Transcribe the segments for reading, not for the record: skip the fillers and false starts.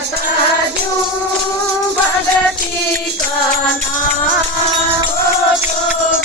बता दूं भगती का नाम हो तो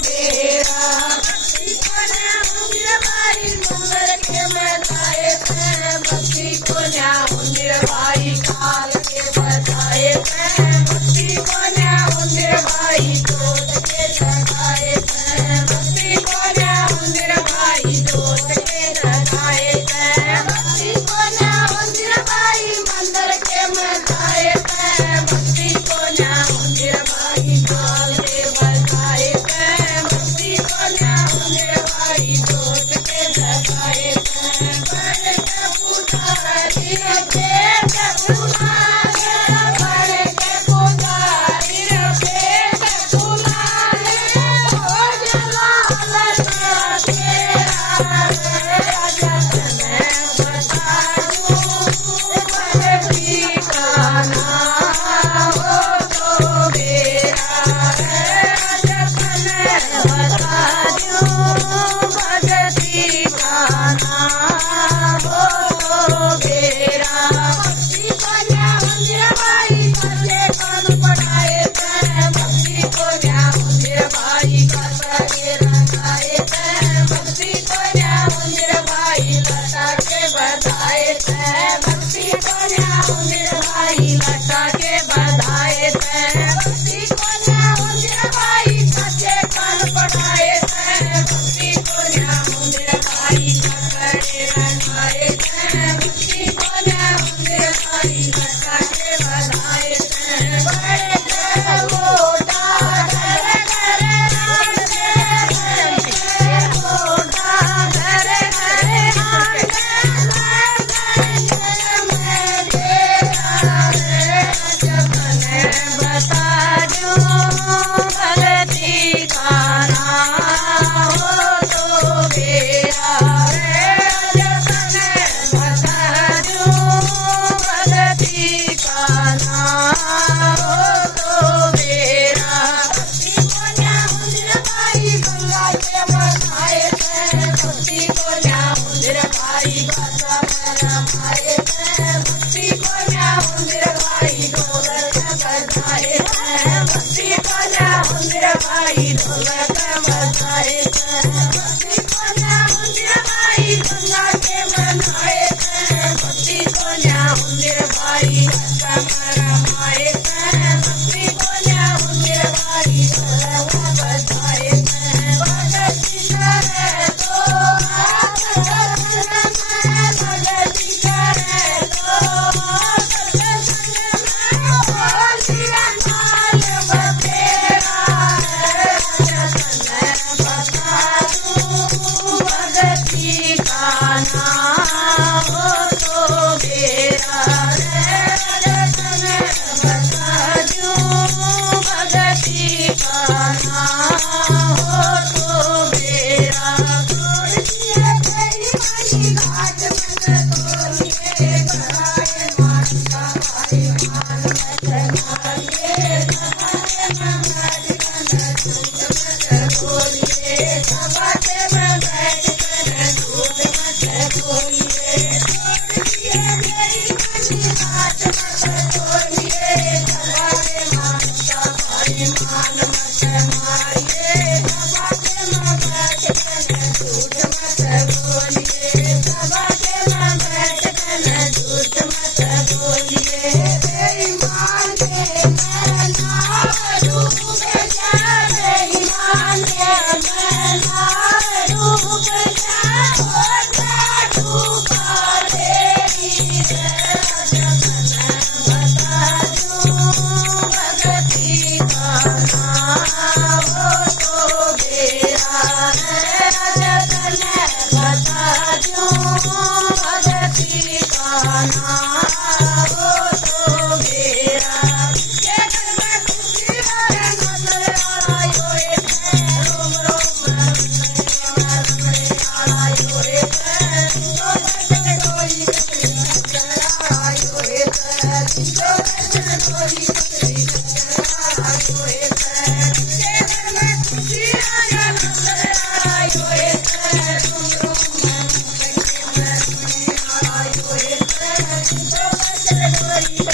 मेरा भक्ति को न्याय मेरे भाई मंगल के बताए थे भक्ति को न्याय मेरे भाई काल के बताए थे भक्ति को न्याय मेरे भाई जोत के लगाए थे भक्ति को न्याय मेरे भाई जोत के लगाए थे भक्ति को न्याय मेरे भाई मंदिर के बताए थे भक्ति को न्याय मेरे भाई काल के बताए थे भक्ति को न्याय मेरे भाई जोत के लगाए थे बड़े के पुजारी बेट तुम्हारे बड़े के पुजारी बेट तुम्हारे हो जलाल तेरा जगत में बता दूं भगती का नाम हो तो मेरा जगत में बता दूं भगती का नाम हो तो मेरा भक्ति को न्याय मेरे भाई बच्चे कौन पढ़ाए थे भक्ति को न्याय मेरे भाई कथा के रखाए थे भक्ति को न्याय मेरे भाई लटा के बधाए थे भक्ति को न्याय मेरे भाई लटा के बधाए थे भक्ति को न्याय मेरे भाई बच्चे कौन पढ़ाए थे भक्ति को न्याय मेरे भाई ककड़े रखाए थे भक्ति को न्याय मेरे भाई लटा के बधाए थे बड़े के मोटा घर घर मोटा घर घर बता दूं भगती का नाम हो तो मेरा बता दूं भगती का नाम हो तो मेरा भक्ति को न्याय मेरे भाई गंगा के बताए थे भक्ति को न्याय मेरे भाई बता रमाए थे भक्ति को न्याय मेरे भाई ढोलक बजाए थे भक्ति को न्याय मेरे भाई ढोलक बजाए थे भक्ति को न्याय मेरे भाई गंगा के बनाए थे भक्ति को न्याय मेरे भाई रमाए थे भक्ति को न्याय मेरे भाई ढोलक बजाए थे भगती करे तो भगती करे भगती का नाम हो तो मेरा बता दूं भगती का नाम हो तो मेरा घाट में तोड़िए कराए माता भाई बोलिए सबाते में बैठ कर दूध मत बोलिए घाट मत तोड़िए सबाते माता भाई मान मत मारिए सबाते में बैठ कर दूध मत बोलिए सबाते में बैठ कर दूध मत बोलिए बेईमान के मैना डूब जा बेईमान के मैना डूब जा डूबा तेरी बता दूं भगती का नाम हो तो मेरा बता दूं भगती का नाम हो तो मेरा Thank you.